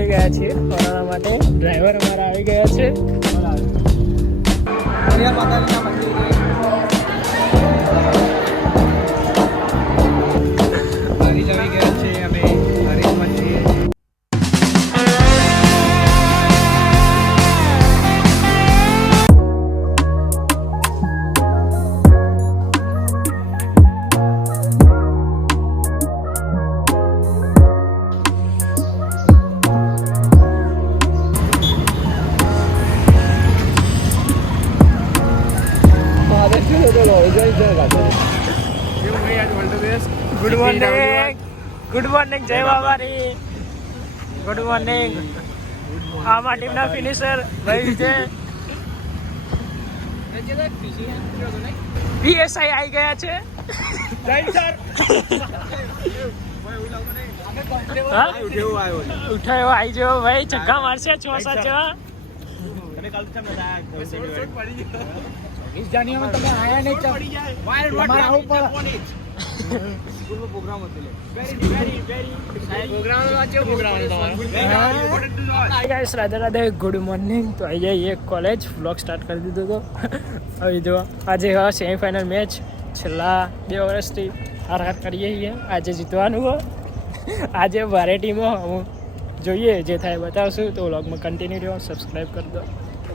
નીકળી ગયા છીએ કોરોના માટે. ડ્રાઈવર અમારા આવી ગયા છે. ગુડ મોર્નિંગ ગુડ મોર્નિંગ જય બાબારી ગુડ મોર્નિંગ આમાં ટીમના ફિનિશર ભાઈ વિજય પીએસઆઈ આવી ગયા છે હા? ઉઠાયો આવી ગયો ભાઈ ચક્કા મારશે છ સાત જેવા guys Radhe Radhe good morning તો આજે એક કોલેજ વ્લોગ સ્ટાર્ટ કરી દીધો હતો હવે જો આજે હા સેમીફાઇનલ મેચ છેલ્લા બે વર્ષથી હાર હાર કરીએ છીએ. આજે જીતવાનું હો. આજે ભારે ટીમો હું જોઈએ જે થાય બતાવશું. તો વ્લોગમાં કન્ટિન્યુ રહ્યો સબસ્ક્રાઈબ કરી દો.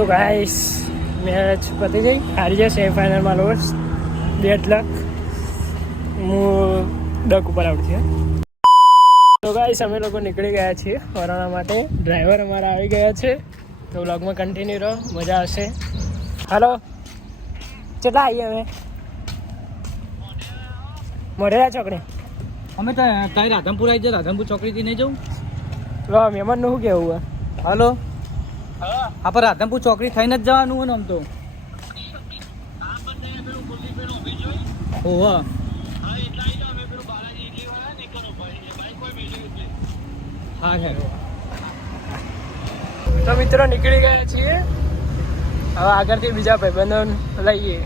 તો ગાઈસ મેચ પતી ગઈ. હારી જાય સેમીફાઇનલમાં લોસ બેટ લક હું ડક ઉપર આવું છે તો ગાઈસ અમે લોકો નીકળી ગયા છીએ કોરોના માટે. ડ્રાઈવર અમારા આવી ગયા છે. તો વ્લોગમાં કન્ટિન્યુ રહો મજા આવશે. હાલો કેટલા આવીએ અમે? મોઢેરા ચોકડી. અમે તારી રાધનપુર આવી જાય રાધનપુર ચોકડીથી નહીં જવું? મહેમાનનું શું કહેવું હાલો આપણે રાધનપુર ચોકડી થઈને જ જવાનું હોય ને આમ તો. ઓહો. હા છે. તો મિત્રો નીકળી ગયા છીએ. હવે આગળથી બીજા ભાઈબંધો લઈએ.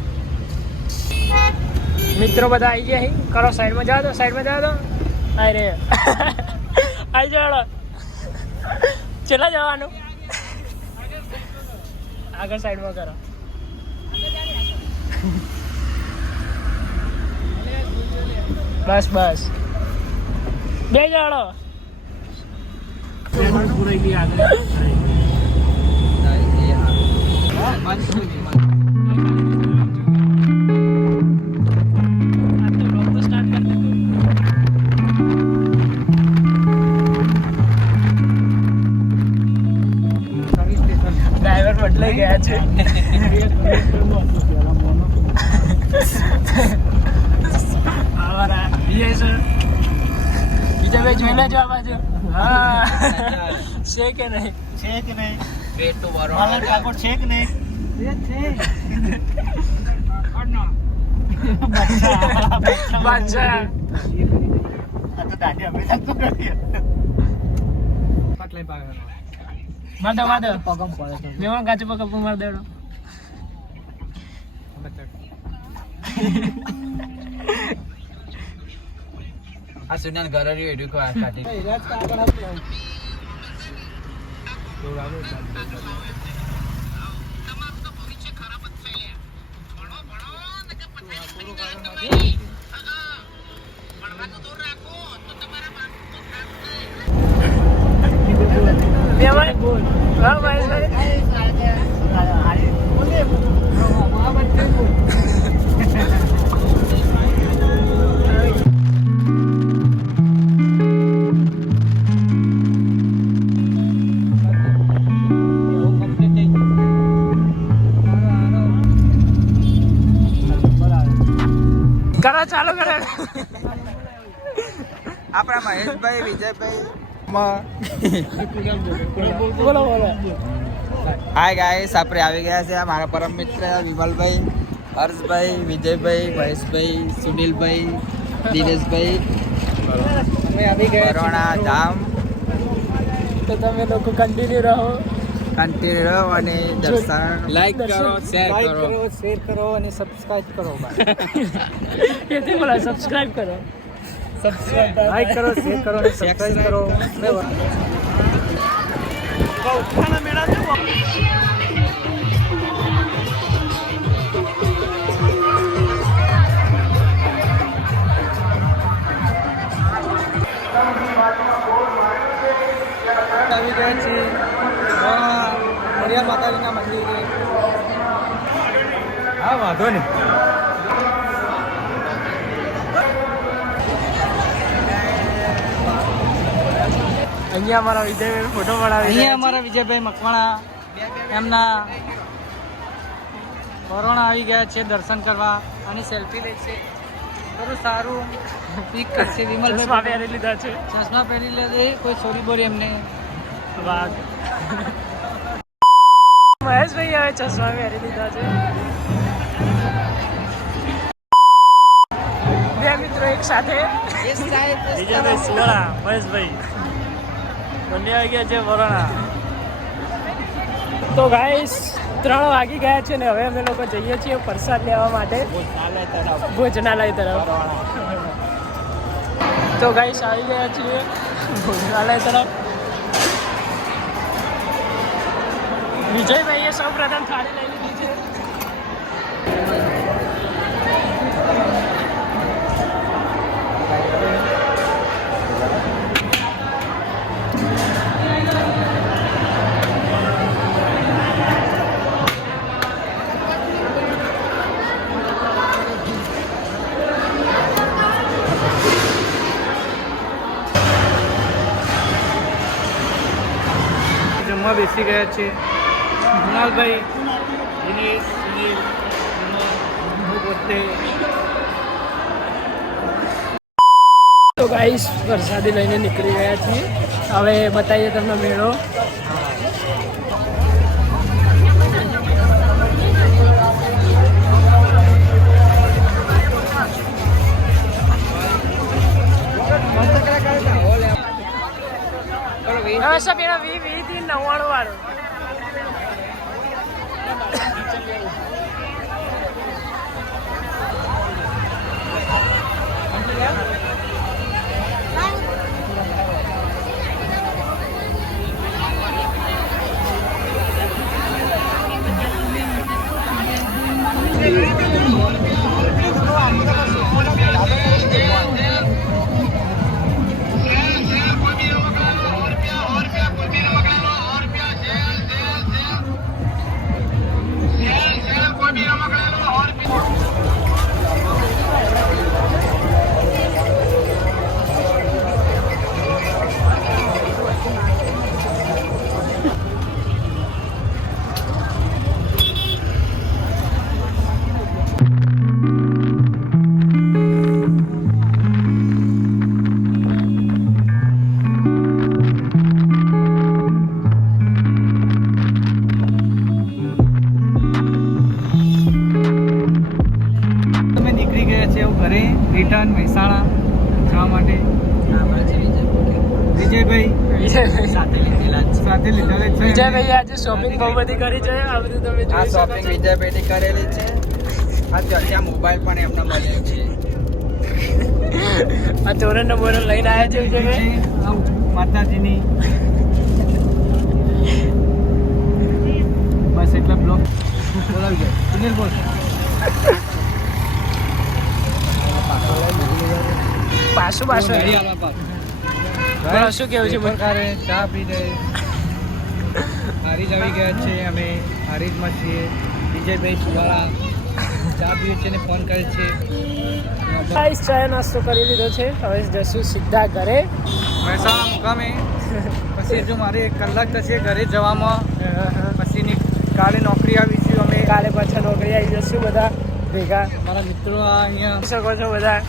મિત્રો બધા આવી ગયા અહીં. કરો સાઈડમાં જાઓ તો સાઈડમાં જાઓ તો. આય રે આવી જાઓ. ચેલા જવાનું? આગળ સાઈડમાં કરો. બસ બસ. બે જાડો આ ગયા છે. બીજા બે જોઈ લેજો આ બાજુ. હા. છે કે નહીં? છે કે નહીં? પેટ તો મારા ઠાકોર છે કે નહીં? બાદશાહ. આ તો દાદી અમે તો કરીએ. પાટલાઈ પાગળ માર દો માર પગમ પડે છે. મેં કાચું પગ માર દેડો આ સુનાન ઘર રહ્યો એડું કો આ કાઢી. ચાલુ કરે આપણા મહેશભાઈ વિજયભાઈ. બોલો બોલો. હાય ગાઈસ આપણે આવી ગયા છે મારા પરમ મિત્ર વિમલભાઈ હર્ષભાઈ વિજયભાઈ મહેશભાઈ સુનિલભાઈ દિનેશભાઈ અમે આવી ગયા ધામ. તો તમે લોકો કન્ટિન્યુ રહો. કન્ટિન્યુ રહો અને દર્શન. લાઈક કરો, શેર કરો. શેર કરો અને સબસ્ક્રાઇબ કરો કેથી બોલા સબસ્ક્રાઇબ કરો. સબસ્ક્રાઇબ લાઈક કરો શેર કરો અને સબસ્ક્રાઇબ કરો. આવી ગયા છીએ માતાજીના મંદિરે. હા વાંધો નહીં. અહીંયા અમારા વિજયભાઈ ફોટો પડાવે અહીંયા અમારા વિજયભાઈ મકવાણા એમના કોરોના આવી ગયા છે દર્શન કરવા અને સેલ્ફી લે છે થોડું સારું. પીક કરશે ચશ્મા વિમલભાઈ પહેરી લીધા છે. ચશ્મા પહેરી લીધા કોઈ સોરી બોરી એમને. વાઘ. મહેશભાઈ હવે ચશ્મા પહેરી દીધા છે. બે મિત્રો એક સાથે. વિજયભાઈ સુવર્ણા મહેશભાઈ. બંને આવી ગયા છે વરણા. તો ગાઈસ ત્રણ વાગી ગયા છે ને હવે અમે લોકો જઈએ છીએ પ્રસાદ લેવા માટે. ભોજનાલય તરફ. તો ગાઈસ આવી ગયા છીએ ભોજનાલય તરફ. વિજયભાઈએ સૌ પ્રથમ થાળી લઈ લીધી છે. જમવા બેસી ગયા છે કુણાલભાઈ એની હું પોતે તો ગાઈસ વરસાદી લઈને નીકળી ગયા છીએ. હવે બતાવીએ તમને મેળો. નવાણું સબ એના વી વી થી નવ્વાણું વાળું. તમે વિજયભાઈ આજે શોપિંગ બહુ બધી કરી છે. આ બધું તમે આ શોપિંગ વિજયભાઈની કરેલી છે. આ ત્યાં મોબાઈલ પણ એમને મળ્યો છે. આ તોરણ નો બોરણ લઈને આવ્યા છે વિજયભાઈ. માતાજીની. બસ એટલે બ્લોક બોલાવી જાય સુનિલ બોલ. પાછું પાછું. શું કેવું છે? ચા પી જાય હારીજ આવી ગયા છે. અમે હારીજમાં છીએ. વિજયભાઈ સુવાળા ચા પીએ છે ને ફોન કરે છે. ગાઈસ ચાય નાસ્તો કરી લીધો છે. હવે જશું સીધા ઘરે. મહેસાણા મુકામે. પછી જો મારે એક કલાક થશે ઘરે જવામાં. પછી કાલે નોકરી આવી છું અમે. કાલે પાછા નોકરી આવી જશું બધા ભેગા. મારા મિત્રો અહીંયા. શકો છો બધા?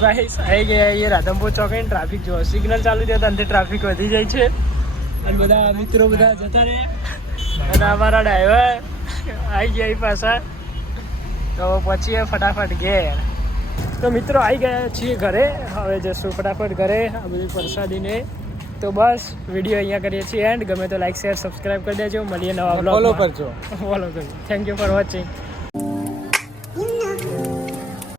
ગાઈસ આવી ગયા અહીંયા રાધનપુર ચોકડી ટ્રાફિક જો સિગ્નલ ચાલુ થયા ત્યાંથી ટ્રાફિક વધી જાય છે. અને બધા મિત્રો બધા જતા રહે. અને અમારા ડ્રાઈવર આવી ગયા પાછા. તો પછી ફટાફટ ઘેર. તો મિત્રો આવી ગયા છીએ ઘરે. હવે જશું ફટાફટ ઘરે આ બધી પ્રસાદીને. તો બસ વીડિયો અહીંયા કરીએ છીએ એન્ડ ગમે તો લાઈક શેર સબસ્ક્રાઈબ કરી દેજો. મળીએ નવા ફોલો. કરજો. ફોલો કરજો. Thank you for watching